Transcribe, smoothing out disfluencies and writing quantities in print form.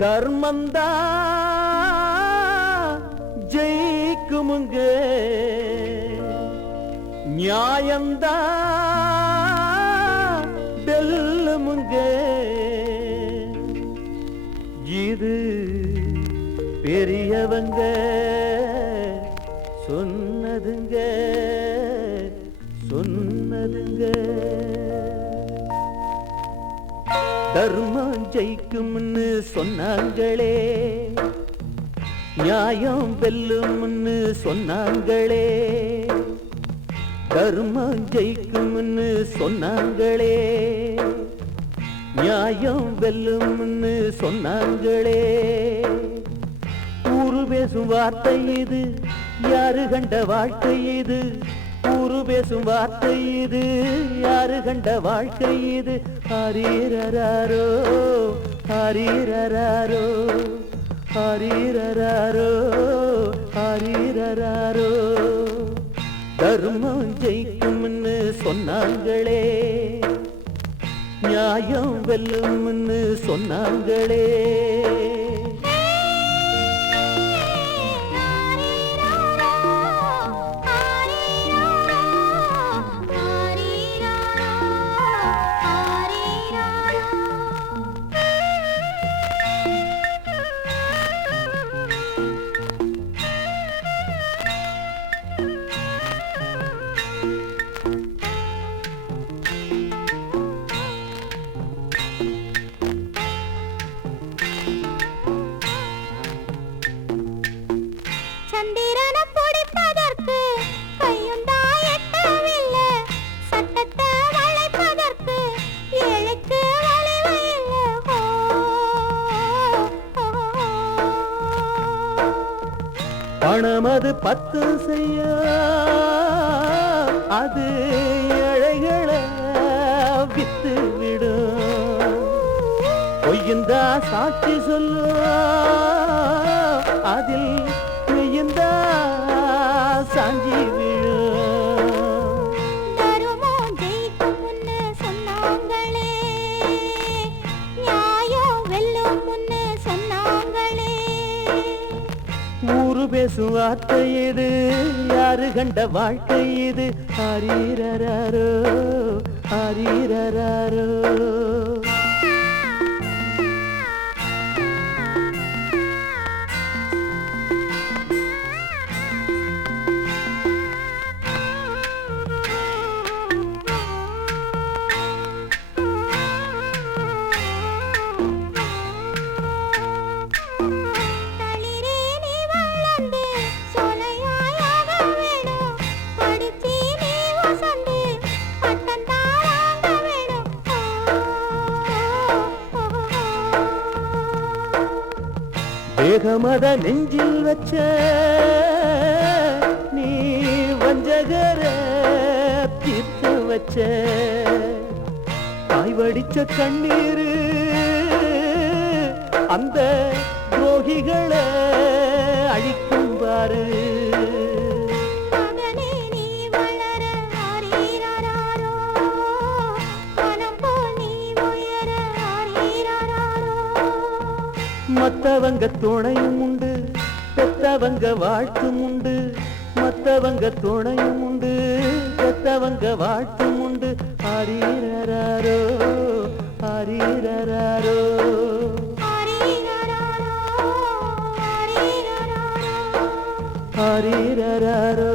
தர்மந்தா ஜெயிக்குமுங்க நியாயந்தா வெல்லுமுங்க இது பெரியவங்க சொன்னதுங்க சொன்னதுங்க தர்மம் ஜெயிக்கும்னு சொன்னாங்களே நியாயம் வெல்லும்னு சொன்னாங்களே தர்மம் ஜெயிக்கும்னு சொன்னாங்களே நியாயம் வெல்லும்னு சொன்னாங்களே ஊரு பேசும் வார்த்தை இது யாரு கண்ட வாழ்க்கை இது ஊரு பேசும் வார்த்தை இது யாரு கண்ட வாழ்க்கை இது ஹரீரராரோ ஹரீரராரோ ஹரீரராரோ ஹரீரராரோ தர்மம் ஜெயிக்கும்னு சொன்னாங்களே நியாயம் வெல்லும்னு சொன்னாங்களே பணமது பத்து செய்ய அது ஏழைகளை வித்து விடும் பொய்யந்தா சாட்சி சொல்லு அதில் பொய்யந்தா சாஞ்சி விடும் தர்மம் ஜெயிக்கும்னு சொன்னாங்களே நியாயம் வெல்லும்னு சொன்னாங்களே ஊரு பேசும் வார்த்தை இது யாரு கண்ட வாழ்க்கை இது ஹரீரராரோ ஹரீரராரோ தேகமத நெஞ்சில் வச்ச நீ வஞ்சகர தீர்த்து வச்ச தாய் வடிச்ச கண்ணீரு அந்த துரோகிகளை அழிக்கும் பாரு மத்தவங்க துணையும் உண்டு பெத்தவங்க வாழ்த்தும் உண்டு மத்தவங்க துணையும் உண்டு பெத்தவங்க வாழ்த்தும் உண்டு ஹரீரராரோ ஹரீரராரோ ஹரீரராரோ ஹரீரராரோ